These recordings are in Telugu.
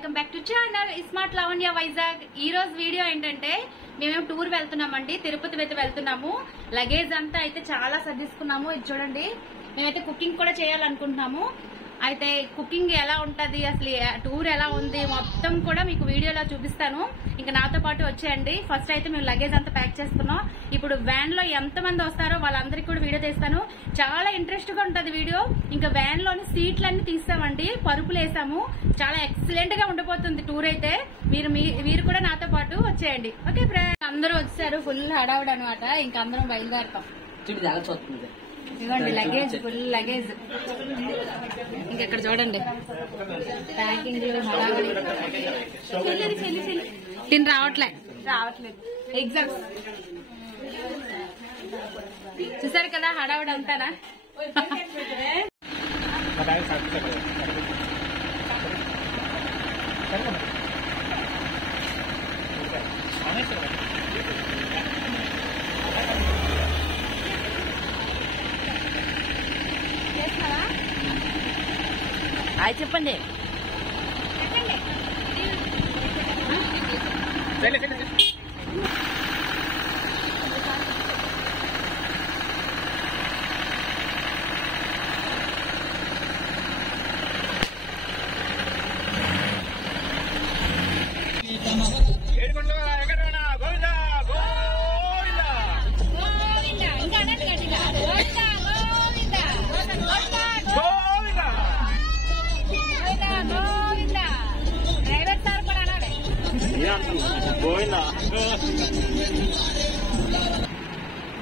Welcome back to channel smart Lavanya Vizag. ఈ రోజు వీడియో ఏంటంటే మేమేం టూర్ వెళ్తున్నామండి, తిరుపతి అయితే వెళ్తున్నాము. లగేజ్ అంతా అయితే చాలా సర్దిసుకున్నాము. ఇది చూడండి, మేమైతే కుకింగ్ కూడా చేయాలనుకుంటున్నాము. అయితే కుకింగ్ ఎలా ఉంటది, అసలు టూర్ ఎలా ఉంది మొత్తం కూడా మీకు వీడియోలో చూపిస్తాను. ఇంకా నాతో పాటు వచ్చేయండి. ఫస్ట్ అయితే మేము లగేజ్ అంతా ప్యాక్ చేస్తున్నాం. ఇప్పుడు వ్యాన్ లో ఎంత మంది వస్తారో వాళ్ళందరికీ కూడా వీడియో తీస్తాను. చాలా ఇంట్రెస్ట్ గా ఉంటది వీడియో. ఇంకా వ్యాన్ లోని సీట్లన్నీ తీస్తామండి, పరుపులు వేసాము. చాలా ఎక్సలెంట్ గా ఉండిపోతుంది టూర్ అయితే. మీరు కూడా నాతో పాటు వచ్చేయండి. ఓకే ఫ్రెండ్స్, అందరూ వచ్చారు. ఫుల్ హడావుడ్ అనమాట. ఇంకా అందరం బయలుదేరుతాం. ఇవ్వండి లగేజ్, ఫుల్ లగేజ్. ఇంకెక్కడ చూడండి ప్యాకింగ్ హడావుడి. తిని రావట్లేదు ఎగ్జామ్స్ చూసారు కదా, హడావుడి అంటారా. చెప్పండి.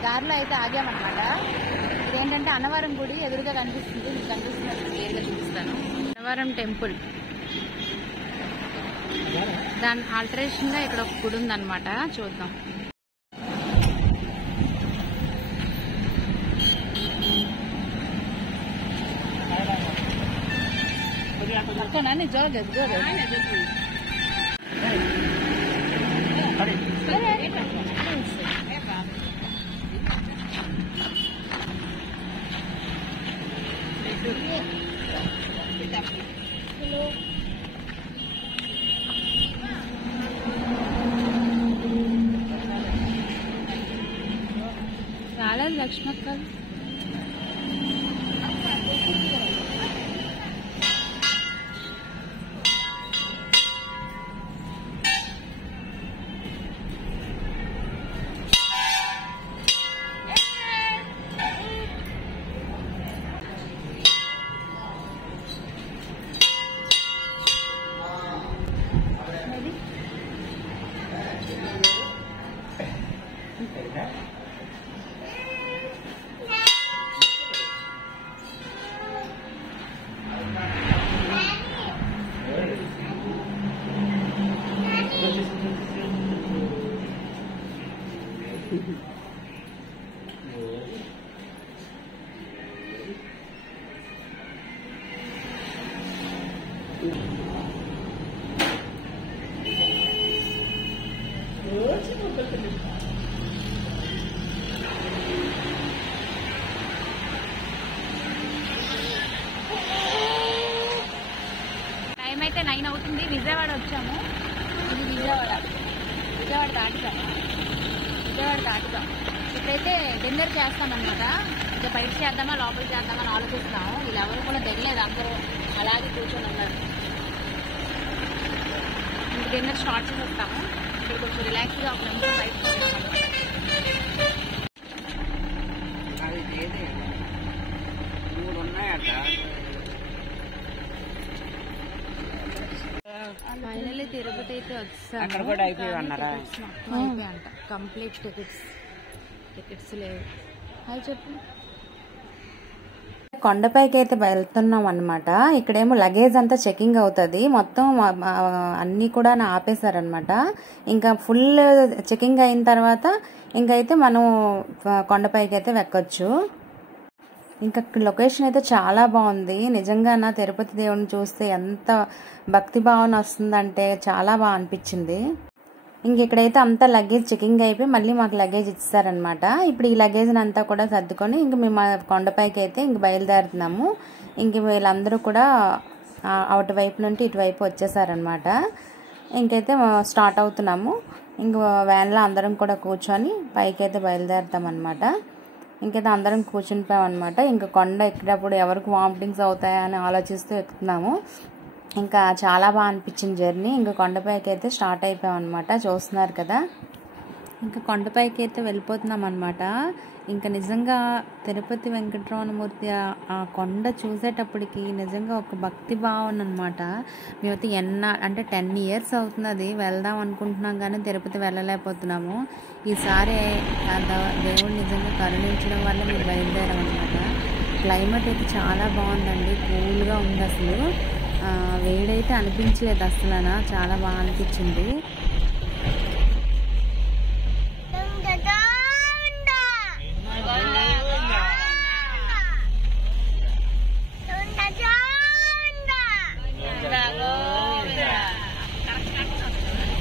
దారిలో అయితే ఆగామన్నమాట. ఇదేంటంటే అన్నవరం గుడి ఎదురుగా కనిపిస్తుంది, మీకు కనిపిస్తున్నది క్లియర్గా చూపిస్తాను. అన్నవరం టెంపుల్, దాని ఆల్టరేషన్ గా ఇక్కడ ఒక గుడి ఉందన్నమాట. చూద్దాం. రాలేదు లక్ష్మక్క. టైం అయితే 9 అవుతుంది. విజయవాడ వచ్చాము. ఇది విజయవాడ దాటుతాం. ఇప్పుడైతే డిన్నర్ చేస్తామన్నమాట. ఇంకా బయట చేద్దామా లోపల చేద్దామా అని ఆలోచిస్తున్నాము. వీళ్ళు ఎవరు కూడా దిగలేదు, అందరూ అలాగే కూర్చొని ఉన్నారు. ఇంక డిన్నర్ స్టార్ట్ చేసేస్తాము. ఇక్కడ కొంచెం రిలాక్స్గా ఒక నిమిషం బయట ఫైనల్లీ తిరుపతి అయితే వచ్చాము. అయిపోయాయంట కంప్లీట్ టికెట్స్ లేవు. అది చెప్పు. కొండపైకి అయితే వెళ్తున్నాం అనమాట. ఇక్కడేమో లగేజ్ అంతా చెకింగ్ అవుతుంది. మొత్తం అన్నీ కూడా ఆపేశారనమాట. ఇంకా ఫుల్ చెకింగ్ అయిన తర్వాత ఇంకైతే మనం కొండపైకి అయితే ఎక్కొచ్చు. ఇంకా లొకేషన్ అయితే చాలా బాగుంది. నిజంగా నా తిరుపతి దేవుని చూస్తే ఎంత భక్తి భావన వస్తుందంటే చాలా బాగా అనిపించింది. ఇంక ఇక్కడైతే అంతా లగేజ్ చెకింగ్ అయిపోయి మళ్ళీ మాకు లగేజ్ ఇస్తారనమాట. ఇప్పుడు ఈ లగేజ్ అంతా కూడా సర్దుకొని ఇంక మేము కొండపైకి అయితే ఇంక బయలుదేరుతున్నాము. ఇంక వీళ్ళందరూ కూడా అటువైపు నుండి ఇటువైపు వచ్చేసారనమాట. ఇంకైతే స్టార్ట్ అవుతున్నాము. ఇంక వ్యాన్లో అందరం కూడా కూర్చొని పైకి అయితే బయలుదేరుతామన్నమాట. ఇంకైతే అందరం కూర్చునిపోయామన్నమాట. ఇంకా కొండ ఎక్కేటప్పుడు ఎవరికి వామిటింగ్స్ అవుతాయా అని ఆలోచిస్తూ ఎక్కుతున్నాము. ఇంకా చాలా బాగా అనిపించింది జర్నీ. ఇంకా కొండపైకి అయితే స్టార్ట్ అయిపోయామన్నమాట. చూస్తున్నారు కదా, ఇంకా కొండపైకి అయితే వెళ్ళిపోతున్నాం అనమాట. ఇంకా నిజంగా తిరుపతి వెంకటరమణమూర్తి ఆ కొండ చూసేటప్పటికి నిజంగా ఒక భక్తి భావన అనమాట. మేమైతే అంటే 10 years అవుతున్నది వెళ్దాం అనుకుంటున్నాం కానీ తిరుపతి వెళ్ళలేకపోతున్నాము. ఈసారి దేవుడు నిజంగా కరుణించడం వల్ల మేము బయలుదేరాం అనమాట. క్లైమేట్ అయితే చాలా బాగుందండి, కూల్గా ఉంది. అసలు వేడైతే అనిపించలేదు అసలు, చాలా బాగా అనిపించింది.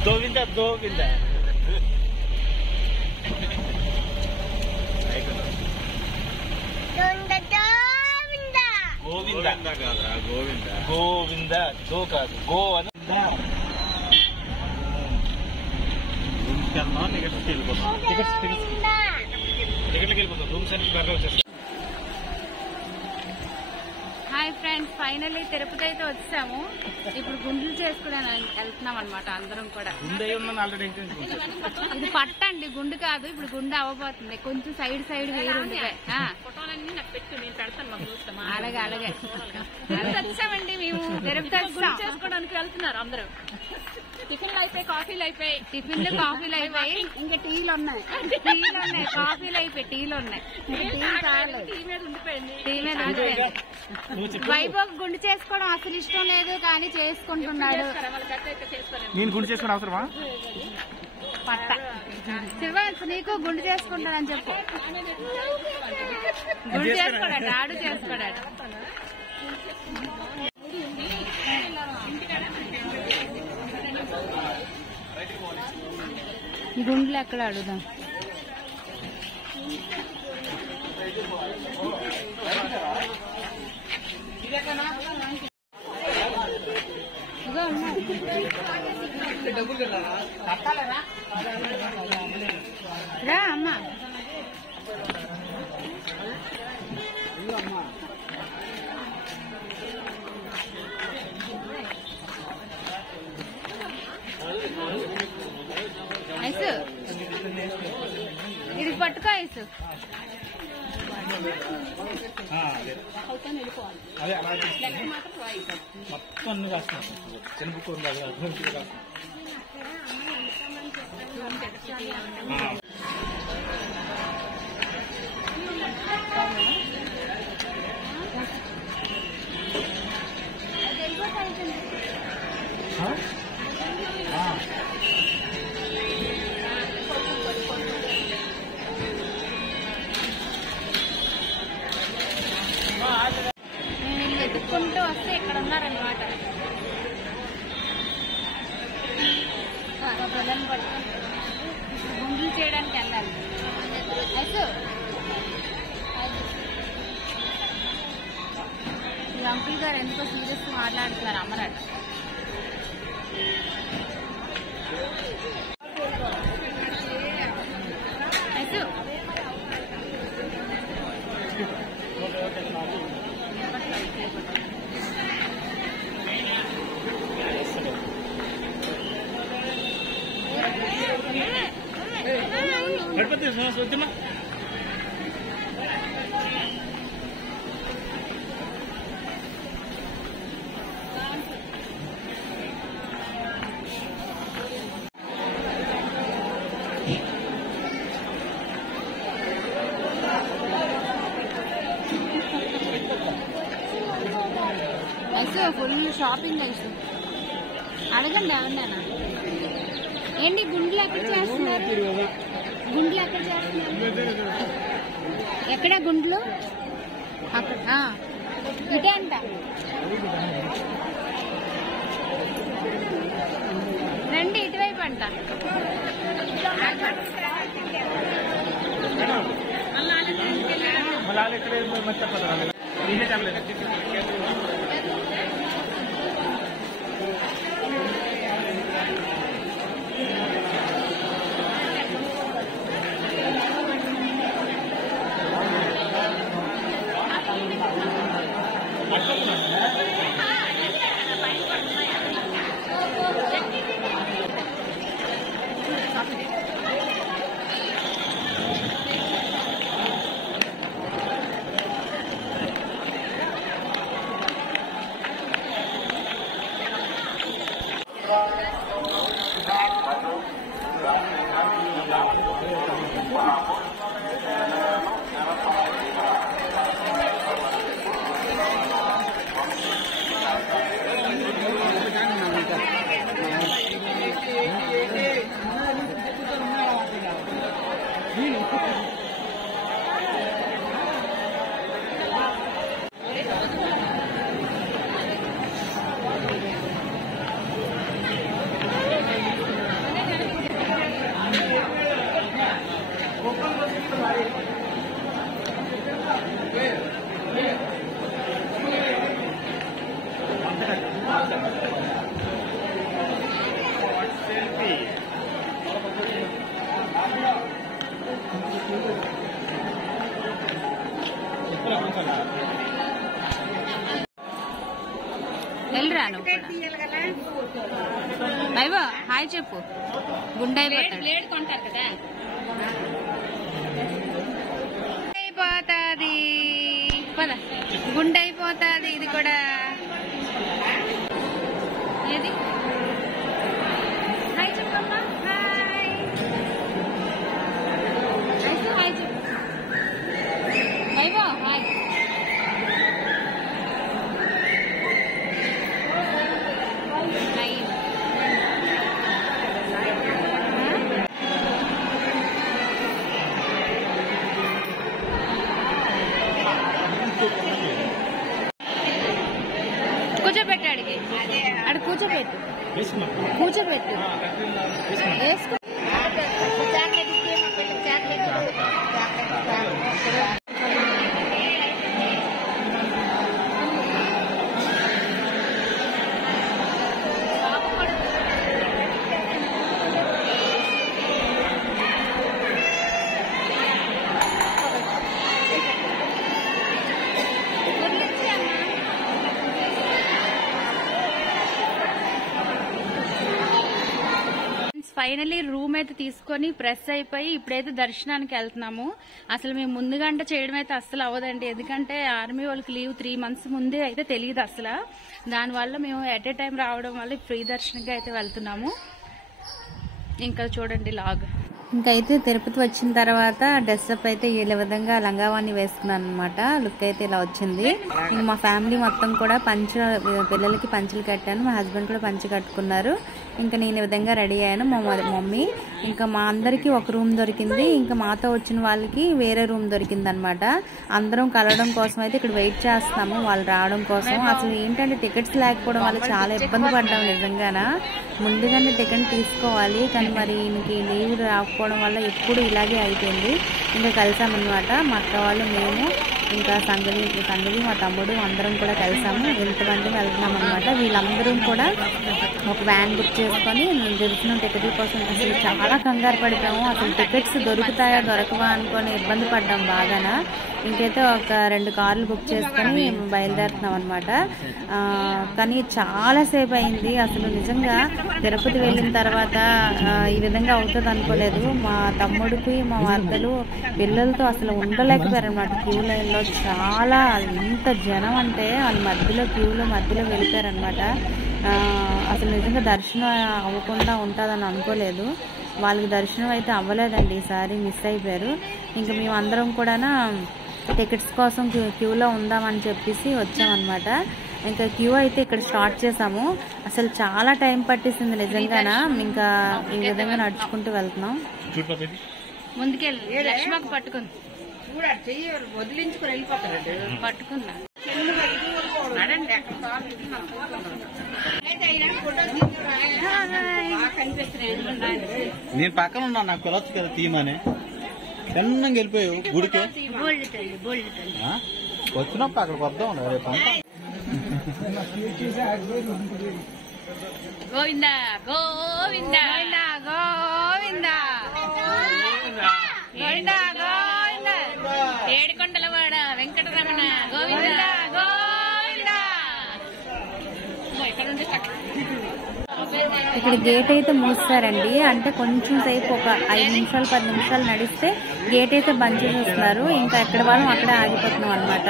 గోవింద గోవింద గోవింద గోవింద గోవింద దో కాదు గో అని టికెట్లకి వెళ్ళిపోతాం. రూమ్ సర్వీస్ బాగా వచ్చేస్తాం. హాయ్ ఫ్రెండ్స్, ఫైనల్లీ తిరుపతి అయితే వచ్చాము. ఇప్పుడు గుండ్లు చేసుకోవడానికి వెళ్తున్నాం అనమాట అందరం కూడా. ఇది పట్టండి, గుండు కాదు. ఇప్పుడు గుండు అవ్వబోతుంది. కొంచెం సైడ్ వేరు ఉంది. అలాగే అలాగే వచ్చామండి మేము. తిరుపతి చేసుకోవడానికి వెళ్తున్నారు అందరూ. టిఫిన్లు అయిపోయి, కాఫీలు అయిపోయి. టిఫిన్లు కాఫీలు అయిపోయి, ఇంకా టీలు ఉన్నాయి. కాఫీలు అయిపోయి, టీలు ఉన్నాయి. టీ మీద ఉండిపోయింది. వైభవ్ గుండు చేసుకోవడం అసలు ఇష్టం లేదు కానీ చేసుకుంటున్నాడు. నేను గుండు చేసుకుని అవసరమా? పట్ట శివాన్స్ నీకు గుండు చేసుకుంటానని చెప్పు. గుండు చేసుకోడాడు, ఆడు చేసుకోడాడు. గుండ్లు ఎక్కడ అడుగుదాం. రా అమ్మా. ఐసు ఇది పట్టుకో. ఐసు అదే అలా మొత్తం అన్ని రాస్తాను. చెనుపుకు ఉండాలి. నేను వెతుక్కుంటూ వస్తే ఇక్కడ ఉన్నారనమాట. గుండ్లు చేయడానికి వెళ్ళాలి. అయితే ఈ అంకుల్ గారు ఎందుకో సీరియస్ మాట్లాడుతున్నారు. అమ్మరాట అయితే గణపతి వద్దుమా. ఐసు ఫుల్ షాపింగ్ ఐసు. అడగండి ఏమన్నా. ఏంటి గుండ్లు ఎక్కడ చేస్తున్నారు? గుండ్లు ఎక్కడ చేస్తున్నారు? ఎక్కడ గుండ్లు? అక్కడ ఇటే అంట. రండి ఇటువైపు అంట. వెళ్ళరాను అయ్యో హాయ్ చెప్పు గుండె కొంటారు కదా అయిపోతుంది పద గుండె అయిపోతుంది ఇది కూడా ఏది హాయ్ చెప్పమ్మా హాయ్ హాయ్ చెప్పు అయ్యో హాయ్ కూర్చోబెట్టు అడిగి అక్కడ కూర్చోబెట్టు కూర్చోబెట్టు వేసుకో ఫైనలీ రూమ్ అయితే తీసుకొని ప్రెస్ అయిపోయి ఇప్పుడైతే దర్శనానికి వెళ్తున్నాము. అసలు మేము ముందుగంట చేయడం అయితే అస్సలు అవ్వదండి, ఎందుకంటే ఆర్మీ వాళ్ళకి లీవ్ 3 months ముందే అయితే తెలియదు అసలు. దానివల్ల మేము ఎట్ ఏ టైం రావడం వల్ల ఫ్రీ దర్శనంగా అయితే వెళ్తున్నాము. ఇంకా చూడండి లాగ్. ఇంకైతే తిరుపతి వచ్చిన తర్వాత డ్రెస్అప్ అయితే ఈ విధంగా లంగావాణి వేసుకున్నాను అనమాట. లుక్ అయితే ఇలా వచ్చింది. ఇంక మా ఫ్యామిలీ మొత్తం కూడా పిల్లలకి పంచలు కట్టాను, మా హస్బెండ్ కూడా పంచి కట్టుకున్నారు. ఇంకా నేను ఈ విధంగా రెడీ అయ్యాను. మా మమ్మీ ఇంకా మా అందరికి ఒక రూమ్ దొరికింది, ఇంకా మాతో వచ్చిన వాళ్ళకి వేరే రూమ్ దొరికింది అనమాట. అందరం కలవడం కోసం అయితే ఇక్కడ వెయిట్ చేస్తున్నాము, వాళ్ళు రావడం కోసం. అసలు ఏంటంటే టికెట్స్ లేకపోవడం వల్ల చాలా ఇబ్బంది పడ్డాము నిజంగానా. ముందుగానే టికెట్ తీసుకోవాలి, కానీ మరి ఈయనకి లీవ్ రాకపోవడం వల్ల ఎప్పుడు ఇలాగే అయిపోయింది. ఇంకా కలిసామన్నమాట మా అక్క వాళ్ళు, మేము, ఇంకా సంగవి మా తమ్ముడు అందరం కూడా కలిసాము. ఎంతమంది వెళ్తున్నాం అనమాట. వీళ్ళందరూ కూడా ఒక వ్యాన్ బుక్ చేసుకొని దర్శనం టికెట్ల కోసం అసలు చాలా కంగారు పడిపోయాము. అసలు టికెట్స్ దొరుకుతాయా దొరకవా అనుకొని ఇబ్బంది పడ్డాం బాగానా. ఇంకైతే ఒక 2 కార్లు బుక్ చేసుకొని బయలుదేరుతున్నాం అనమాట. కానీ చాలా సేపు అయింది. అసలు నిజంగా తిరుపతి వెళ్ళిన తర్వాత ఈ విధంగా అవుతుంది అనుకోలేదు. మా తమ్ముడికి మా మరదలు పిల్లలతో అసలు ఉండలేకపోయారు అనమాట. క్యూ లైన్లో చాలా ఎంత జనం అంటే వాళ్ళ క్యూలో మధ్యలో వెళ్ళిపోయారనమాట. అసలు నిజంగా దర్శనం అవ్వకుండా ఉంటుందని అనుకోలేదు. వాళ్ళకి దర్శనం అయితే అవ్వలేదండి, ఈసారి మిస్ అయిపోయారు. ఇంకా మేమందరం కూడా టికెట్స్ కోసం క్యూలో ఉందామని చెప్పేసి వచ్చామన్నమాట. ఇంకా క్యూ అయితే ఇక్కడ స్టార్ట్ చేసాము. అసలు చాలా టైం పట్టేసింది నిజంగానా. ఇంకా ఈ విధంగా నడుచుకుంటూ వెళ్తున్నాం. ముందుకెళ్ళి లక్ష్మకు పట్టుకుంది, వదిలించుకుని వెళ్ళిపోతాడు. పట్టుకున్నా నేను పక్కన ఉన్నా, నాకు పిలవచ్చు కదా తీయమని. చిన్నగా వెళ్ళిపోయావు గుడికి. వచ్చినప్పుడు అక్కడికి వద్దాం రేపు. గోవిందా గోవిందా గోవిందా గోవిందా గోవిందా గోవిందా ఏడుకొండలవాడ వెంకటరమణ గోవిందా గోవిందా. ఇక్కడ గేట్ అయితే మూస్తారండి. అంటే కొంచెం సేపు ఒక 5 నిమిషాలు 10 నిమిషాలు నడిస్తే గేట్ అయితే బంద్ చేసేస్తున్నారు. ఇంకా ఎక్కడ వాళ్ళం అక్కడే ఆగిపోతున్నాం అనమాట.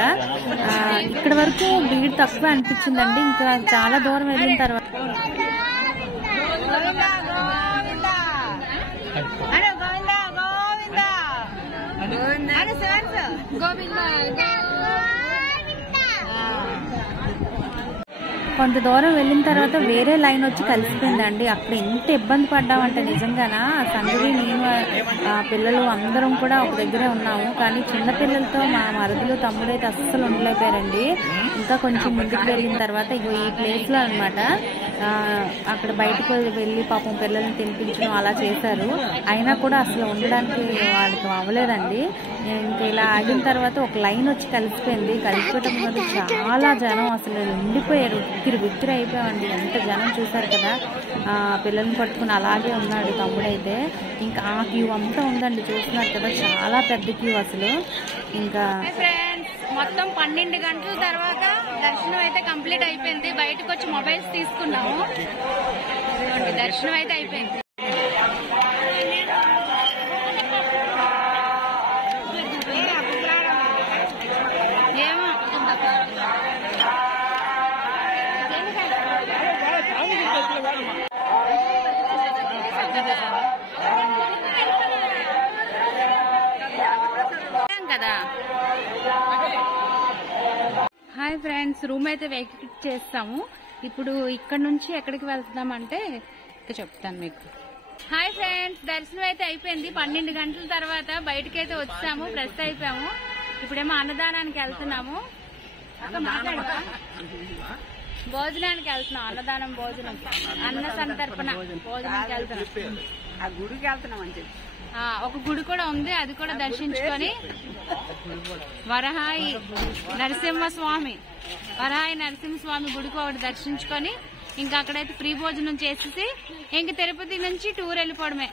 ఇక్కడ వరకు భీड़ తక్కువ అనిపించిందండి. ఇంకా చాలా దూరం వెళ్ళిన తర్వాత అరే గోవిందా గోవిందా అరే సార్ గోవిందా. కొంత దూరం వెళ్ళిన తర్వాత వేరే లైన్ వచ్చి కలిసిపోయిందండి. అక్కడ ఎంత ఇబ్బంది పడ్డామంటే నిజంగానా సంగవి నేను పిల్లలు అందరం కూడా ఒక దగ్గరే ఉన్నాము. కానీ చిన్నపిల్లలతో మా మరుదులు తమ్ముడైతే అస్సలు ఉండలేకపోయారండి. ఇంకా కొంచెం ముందుకు వెళ్ళిన తర్వాత ఇగో ఈ ప్లేస్ లో అనమాట అక్కడ బయటకు వెళ్ళి పాపం పిల్లల్ని తినిపించడం అలా చేశారు. అయినా కూడా అసలు ఉండడానికి వాళ్ళకి అవ్వలేదండి. ఇంకా ఇలా ఆగిన తర్వాత ఒక లైన్ వచ్చి కలిసిపోయింది. కలిసిపోవటం వల్ల చాలా జనం అసలు ఉండిపోయారు. విత్తిరి అయిపోయామండి. ఎంత జనం చూసారు కదా. పిల్లల్ని పట్టుకుని అలాగే ఉన్నాడు తమ్ముడైతే. ఇంకా ఆ క్యూ అంతా ఉందండి, చూస్తున్నారు కదా, చాలా పెద్ద క్యూ అసలు. ఇంకా మొత్తం 12 గంటల తర్వాత దర్శనం అయితే కంప్లీట్ అయిపోయింది. బయటకు వచ్చి మొబైల్స్ తీసుకున్నాము. దర్శనం అయితే అయిపోయింది. ఏమో కదా. హాయ్ ఫ్రెండ్స్, రూమ్ అయితే వెకేట్ చేస్తాము. ఇప్పుడు ఇక్కడ నుంచి ఎక్కడికి వెళ్తున్నామంటే చెప్తాను మీకు. హాయ్ ఫ్రెండ్స్, దర్శనం అయితే అయిపోయింది. 12 గంటల తర్వాత బయటకైతే వచ్చాము, ఫ్రెష్ అయిపోయాము. ఇప్పుడేమో అన్నదానానికి వెళ్తున్నాము. భోజనానికి వెళ్తున్నాం. అన్నదానం భోజనం, అన్న సంతర్పణ భోజనానికి వెళ్తున్నాం. ఆ గుడికి వెళ్తున్నాం అని చెప్పి ఒక గుడి కూడా ఉంది, అది కూడా దర్శించుకొని వరహాయి నరసింహస్వామి గుడికి ఒకటి దర్శించుకొని ఇంకా అక్కడైతే ఫ్రీ భోజనం చేసేసి ఇంక తిరుపతి నుంచి టూర్ వెళ్ళిపోవడమే.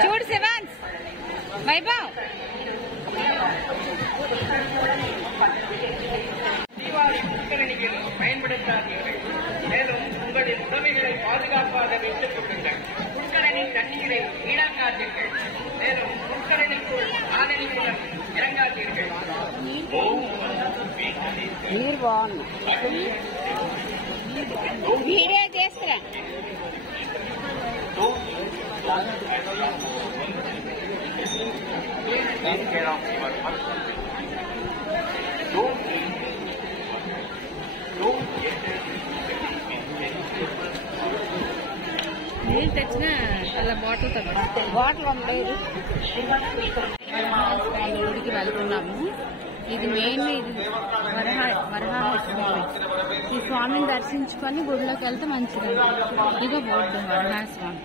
చూడు శివాన్స్ వైభవ్ பயன்படுத்தாதீர்கள். மேலும் உங்களின் உடைமைகளை பாதுகாப்பாக வைத்துக் கொள்ளுங்கள். குட்கலனின் தண்ணீரை வீணாக்காதீர்கள். மேலும் குட்கலனிக்குள் ஆதரிப்புடன் இறங்காதீர்கள். నీరు బాగుంది. వీడియో చేస్తా. నీళ్ళు తెచ్చిన అలా బాటిల్ ఉండేది. గుడికి వెళ్తున్నాము. ఇది మెయిన్ ఇది వరహాయ స్వామి. ఈ స్వామిని దర్శించుకొని గుడిలోకి వెళ్తే మంచిది. ఇదిగో బోర్డు వరహాయ స్వామి.